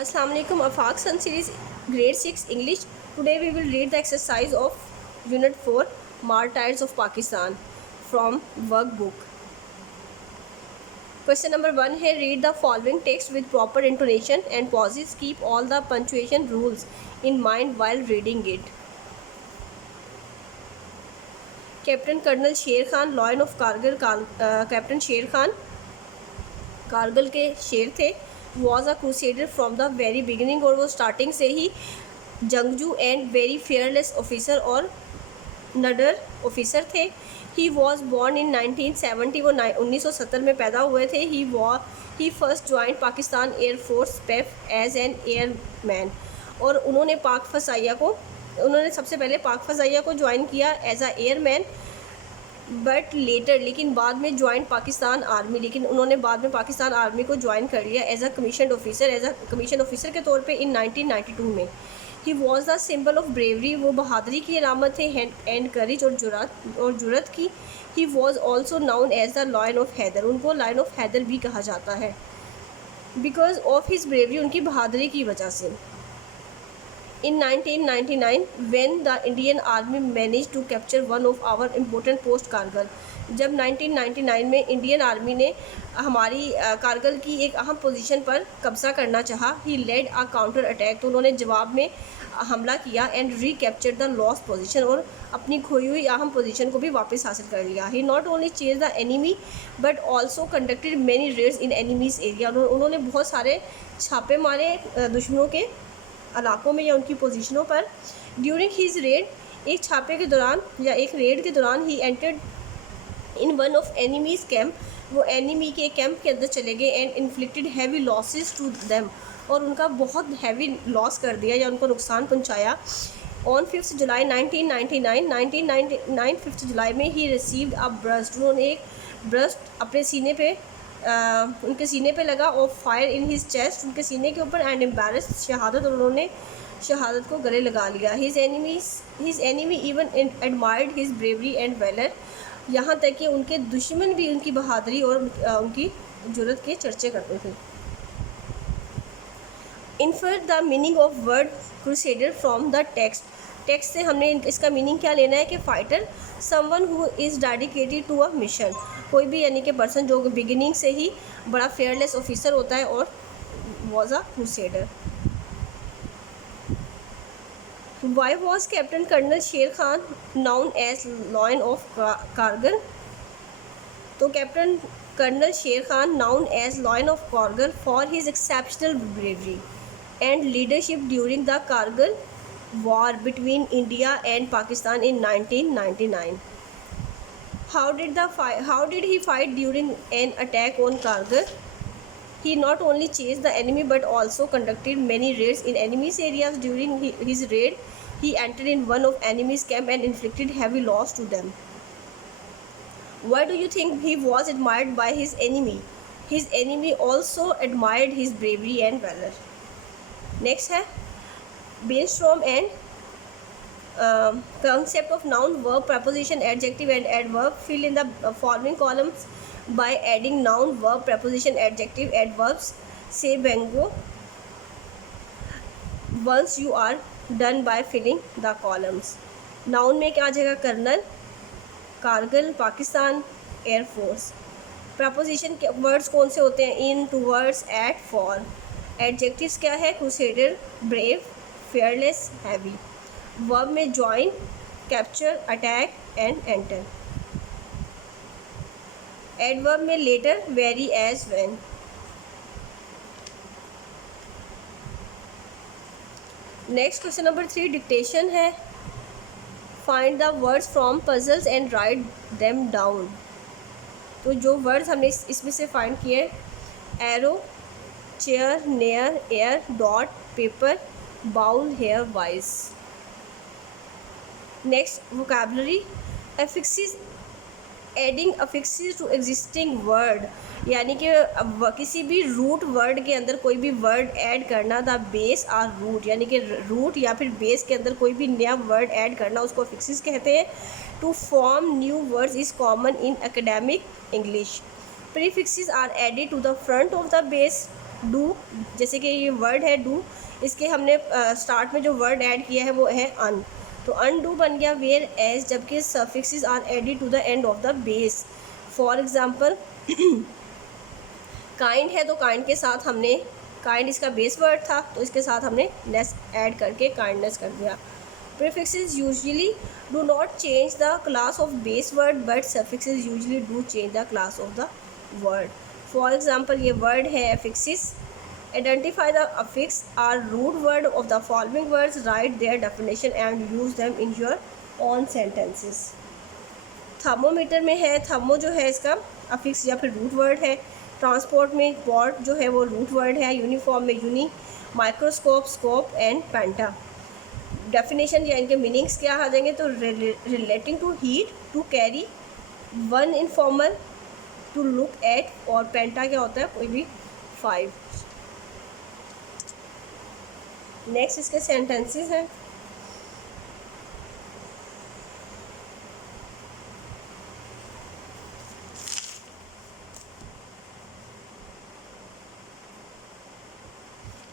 Assalamu alaikum. Afaq Sun series grade 6 English. Today we will read the exercise of unit 4 Martyrs of Pakistan from workbook. Question number 1 here, read the following text with proper intonation and pauses. Keep all the punctuation rules in mind while reading it. Captain Colonel Sher Khan, Lion of Kargil, Captain Sher Khan Kargil के शेर थे. Was a crusader from the very beginning, और वो starting से ही जंगजू and very fearless officer और नडर officer थे. He was born in 1970, वो 1970 में पैदा हुए थे. He first join Pakistan air force पेफ एज एन एयरमैन, और उन्होंने सबसे पहले पाक फ़ज़ाइया को ज्वाइन किया as a airman. But later, लेकिन बाद में ज्वाइन पाकिस्तान आर्मी, लेकिन उन्होंने बाद में पाकिस्तान आर्मी को ज्वाइन कर लिया एज अ कमीशन ऑफिसर के तौर पे इन 1992 में. He was the symbol of bravery, वो बहादुरी की अलामत थे, एंड करेज और जुरत की. He was also known as the lion of Haidar, उनको लायन ऑफ हैदर भी कहा जाता है बिकॉज ऑफ हिज ब्रेवरी, उनकी बहादुरी की वजह से. In 1999, when the Indian Army managed to capture one of our important post Kargil, जब 1999 में इंडियन आर्मी ने हमारी कारगिल की एक अहम पोजीशन पर कब्जा करना चाहा. ही लेड अ काउंटर अटैक, तो उन्होंने जवाब में हमला किया. And recapture the lost position, और अपनी खोई हुई अहम पोजीशन को भी वापस हासिल कर लिया. He not only chase the enemy but also conducted many raids in enemy's area, उन्होंने बहुत सारे छापे मारे दुश्मनों के इलाकों में या उनकी पोजीशनों पर. ड्यूरिंग हिज रेड, एक छापे के दौरान या एक रेड के दौरान, he entered in one of enemies camp, वो एनिमी के कैंप के अंदर चले गए. And inflicted heavy losses to them, और उनका बहुत हैवी लॉस कर दिया या उनको नुकसान पहुंचाया. ऑन 5 जुलाई 1999 5 जुलाई में ही रिसीव्ड अ ब्रस्ट, उन्होंने एक ब्रस्ट अपने सीने पे उनके सीने पे लगा. और फायर इन हिज चेस्ट, उनके सीने के ऊपर. एंड एम्बेरस, शहादत, और उन्होंने शहादत को गले लगा लिया. His enemy even admired his bravery and valour, यहाँ तक कि उनके दुश्मन भी उनकी बहादुरी और उनकी जुर्रत के चर्चे करते थे. Infer the meaning of word crusader from the text से हमने इसका मीनिंग क्या लेना है कि fighter, someone who is dedicated to a mission, कोई भी यानी कि पर्सन जो बिगिनिंग से ही बड़ा फेयरलेस ऑफिसर होता है और was a crusader. Why was captain colonel Sher Khan known as lion of Kargil, तो captain colonel Sher Khan known as lion of Kargil for his exceptional bravery and leadership during the Kargil war between India and Pakistan in 1999. How did he fight during an attack on Kargil? He not only chased the enemy but also conducted many raids in enemy's areas. During his raid, he entered in one of enemy's camp and inflicted heavy loss to them. Why do you think he was admired by his enemy? His enemy also admired his bravery and valor. Next है brainstorm and concept of noun, verb, preposition, adjective and adverb. Fill in the following columns by adding noun, verb, preposition, adjective, adverbs. Say bingo once you are done by filling the columns. noun में क्या आ जाएगा? Colonel, Kargil, Pakistan, air force. Preposition के words कौन से होते हैं? In, towards, at, for. Adjectives क्या है? Crusader, brave, fearless, heavy. Verb में join, capture, attack and enter. Adverb में later, very, as, when. Next question number 3 dictation है. Find the words from puzzles and write them down. तो जो words हमने इसमें से फाइंड किए, arrow, chair, near, air, dot, paper, bowl, hair, wise. Next vocabulary. Affixes, adding affixes to existing word, यानी कि किसी भी रूट वर्ड के अंदर कोई भी वर्ड ऐड करना. द बेस आर रूट, यानी कि रूट या फिर बेस के अंदर कोई भी नया वर्ड ऐड करना उसको अफिक्सेस कहते हैं. To form new words is common in academic English. Prefixes are added to the front of the base do, जैसे कि ये वर्ड है डू, इसके हमने स्टार्ट में जो वर्ड ऐड किया है वो है अन, तो अनडू बन गया वेयर एज, जबकि suffixes are added to the end of the base. For example kind है तो काइंड के साथ हमने, काइंड इसका बेस वर्ड था तो इसके साथ हमने नेस ऐड करके काइंडनेस कर दिया। Prefixes usually do not change the class of base word but suffixes usually do change the class of the word. For example ये वर्ड है एफिक्सिस, identify the affix or root word of the following words, write their definition and use them in your own sentences। Thermometer में है, thermo जो है इसका affix या फिर root word है। ट्रांसपोर्ट में पॉट जो है वो रूट वर्ड है। यूनिफॉर्म में uni, microscope scope and penta. Definition या इनके मीनिंग्स क्या आ जाएंगे, तो relating to heat, to carry, one informal, to look at, और पेंटा क्या होता है, कोई भी 5। नेक्स्ट इसके सेंटेंसेस हैं।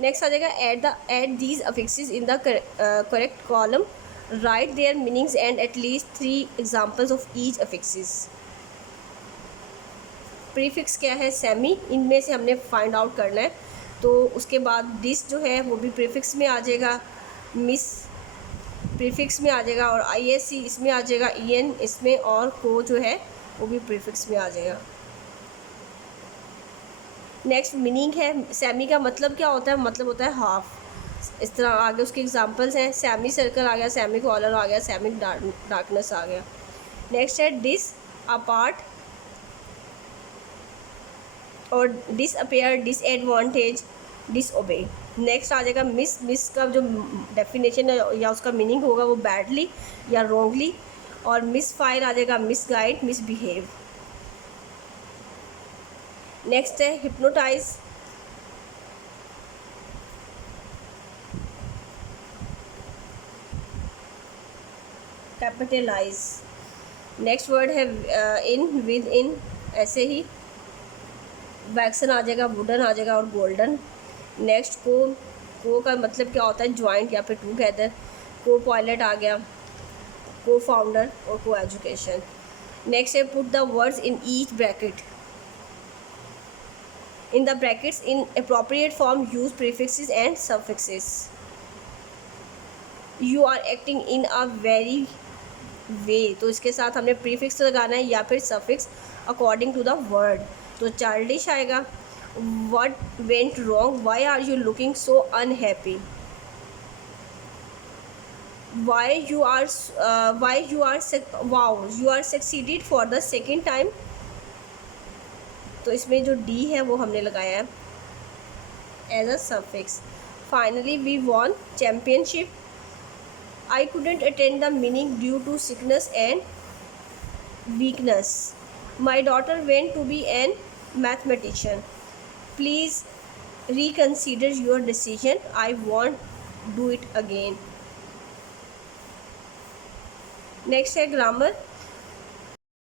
नेक्स्ट आ जाएगा add these affixes in the correct column, write their meanings and at least 3 examples of each affixes. Prefix क्या है, सेमी, इनमें से हमने फाइंड आउट करना है। तो उसके बाद डिस जो है वो भी प्रीफिक्स में आ जाएगा, मिस प्रीफिक्स में आ जाएगा, और आईएससी इसमें आ जाएगा, ईएन इसमें, और को जो है वो भी प्रीफिक्स में आ जाएगा। नेक्स्ट मीनिंग है, सेमी का मतलब क्या होता है, मतलब होता है हाफ। इस तरह आगे उसके एग्जांपल्स हैं, सेमी सर्कल आ गया, सेमी कॉलर आ गया, सेमी डार्कनेस आ गया। नेक्स्ट है डिस अपार्ट और डिसअपेयर, डिसएडवांटेज, डिसओबे। नेक्स्ट आ जाएगा मिस, मिस का जो डेफिनेशन है या उसका मीनिंग होगा वो बैडली या रॉन्गली, और मिस फायर आ जाएगा, miss guide, miss behave. Next है हिप्नोटाइज, कैपिटलाइज। नेक्स्ट वर्ड है इन, विद इन, ऐसे ही वैक्सन आ जाएगा, वुडन आ जाएगा, और गोल्डन। नेक्स्ट को का मतलब क्या होता है, ज्वाइंट या फिर टूगेदर। को पायलट आ गया, को फाउंडर और को एजुकेशन। नेक्स्ट है put the words in each bracket, in the brackets in appropriate form use prefixes and suffixes। you are acting in a very way, तो इसके साथ हमने प्रीफिक्स लगाना है या फिर suffix according to the word. तो चाइल्डिश आएगा, what went wrong, why are you looking so unhappy, why you are succeeded for the second time, तो इसमें जो डी है वो हमने लगाया है as a suffix. Finally we won championship, I couldn't attend the meeting due to sickness and weakness, my daughter went to be an mathematician, please reconsider your decision, I won't do it again. Next है grammar,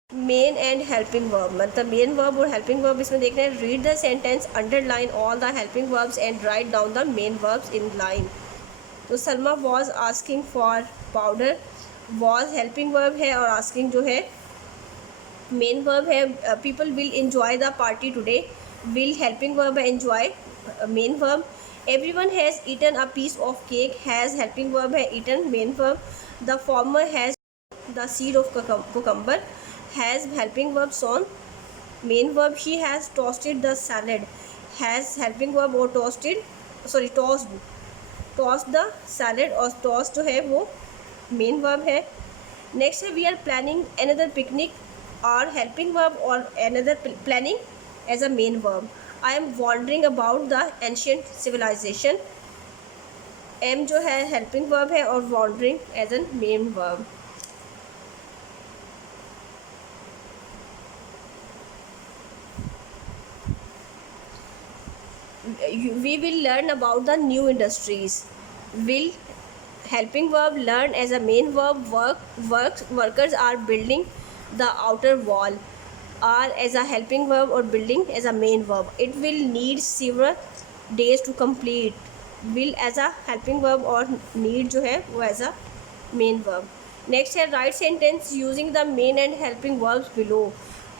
main and helping verb, मतलब main verb और helping verb इसमें देखना है। Read the sentence, underline all the helping verbs and write down the main verbs in line. तो Salma was asking for powder, was helping verb है और asking जो है मेन वर्ब है। People will enjoy the party today, will helping verb है, enjoy main verb. Everyone has eaten a piece of cake, has helping verb है, eaten main verb. The farmer has the seed of cucumber, has helping verb sown, main verb she has toasted the salad, has helping verb or tossed the salad, और tossed जो है वो main verb है। Next है we are planning another picnic, और helping verb और another planning as a main verb। I am wondering about the ancient civilization, am जो है helping verb है और wandering as a main verb। We will learn about the new industries, will helping verb, learn as a main verb, workers are building the outer wall, are as a helping verb or building as a main verb। it will need several days to complete, will as a helping verb और need जो है वो as a main verb. Next है write sentence using the main and helping verbs below.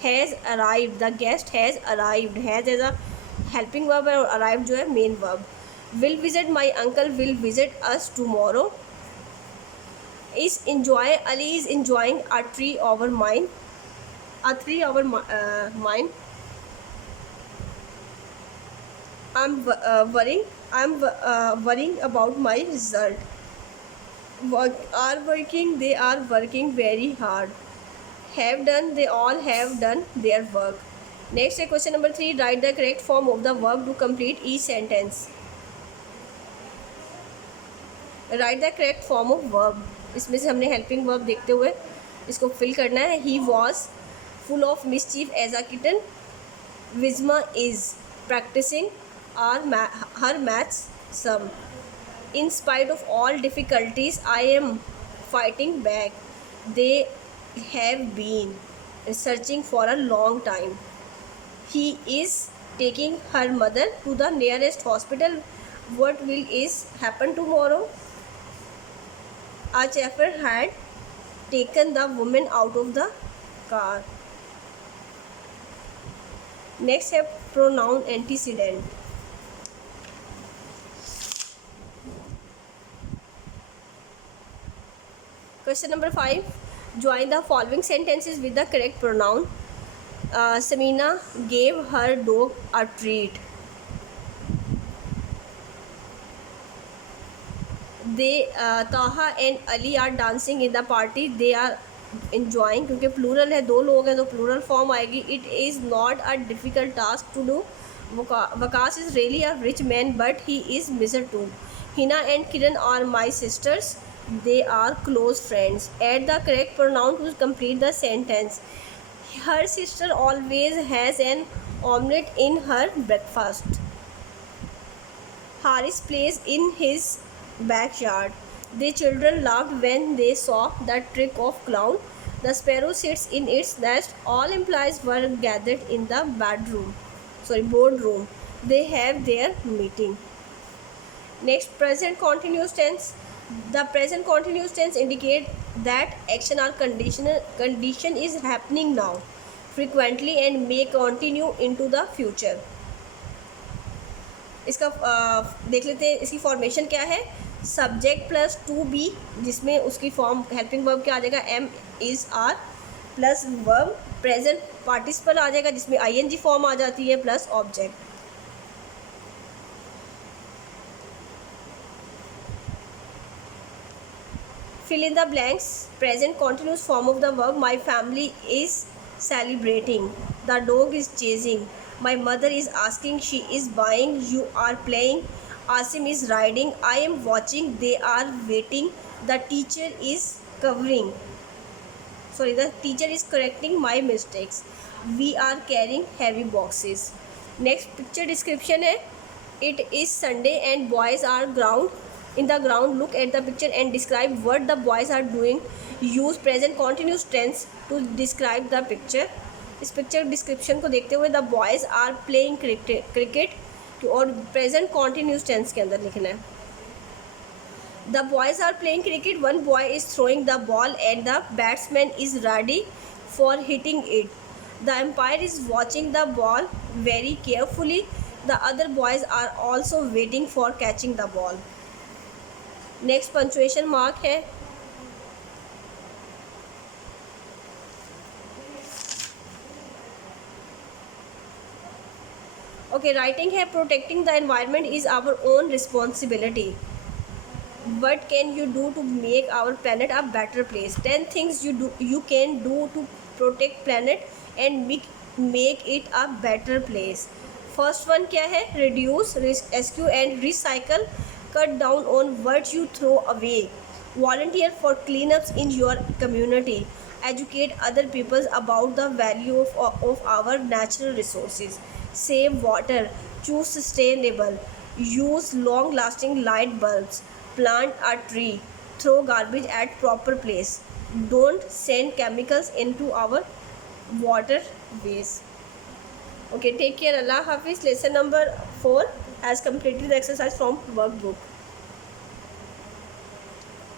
Has arrived, the guest has arrived. Has as a helping verb और arrived जो है main verb. Will visit, my uncle will visit us tomorrow. Is enjoy, Ali is enjoying a tree over mine. A tree over mine. I'm worrying about my result. They are working very hard. Have done, they all have done their work. Next है question number 3. Write the correct form of the verb to complete each sentence. Write the correct form of verb. इसमें से हमने helping verb देखते हुए इसको fill करना है. He was full of mischief as a kitten. Wisma is practicing her maths sum. In spite of all difficulties, I am fighting back. They have been searching for a long time. He is taking her mother to the nearest hospital. What will is happen tomorrow? A chauffeur had taken the woman out of the car. Next है pronoun antecedent. Question number 5. Join the following sentences with the correct pronoun. Samina gave her dog a treat. Taha and Ali are dancing in the party. They are enjoying. क्योंकि plural है, दो लोग हैं तो plural form आएगी. It is not a difficult task to do. Vakas is really a rich man, but he is miser too. Hina and Kiran are my sisters. They are close friends. Add the correct pronoun to complete the sentence. Her sister always has an omelette in her breakfast. Haris plays in his backyard. The children laughed when they saw the trick of clown. The sparrow sits in its nest. All employees were gathered in the boardroom. They have their meeting. Next, present continuous tense. The present continuous tense indicate that action or condition is happening now, frequently, and may continue into the future. इसका देख लेते हैं. इसकी formation क्या है. Subject plus to be, जिसमें उसकी form helping verb क्या आ जाएगा, am is are plus verb. Present participle आ जाएगा जिसमें आईएनजी फॉर्म आ जाती है plus object. Fill in the blanks. Present continuous form of the verb. My family is celebrating. The dog is chasing. My mother is asking. She is buying. You are playing. Asim is riding. I am watching. They are waiting. The teacher is the teacher is correcting my mistakes. We are carrying heavy boxes. Next picture description है. It is Sunday and boys are in the ground. Look at the picture and describe what the boys are doing. Use present continuous tense to describe the picture. इस picture description को देखते हुए the boys are playing cricket और present continuous tense के अंदर लिखना है. The boys are playing cricket. One boy is throwing the ball and the batsman is ready for hitting it. The umpire is watching the ball very carefully. The other boys are also waiting for catching the ball. Next punctuation mark है. Okay, writing है. Protecting the environment is our own responsibility. What can you do to make our planet a better place. 10 things you can do to protect planet and make it a better place. First one क्या है. Reduce, rescue and recycle. Cut down on what you throw away. Volunteer for cleanups in your community. Educate other people about the value of our natural resources. Save water. Choose sustainable. Use long-lasting light bulbs. Plant a tree. Throw garbage at proper place. Don't send chemicals into our waterways. Okay, take care. Allah Hafiz. Lesson number 4. Has completed the exercise from workbook.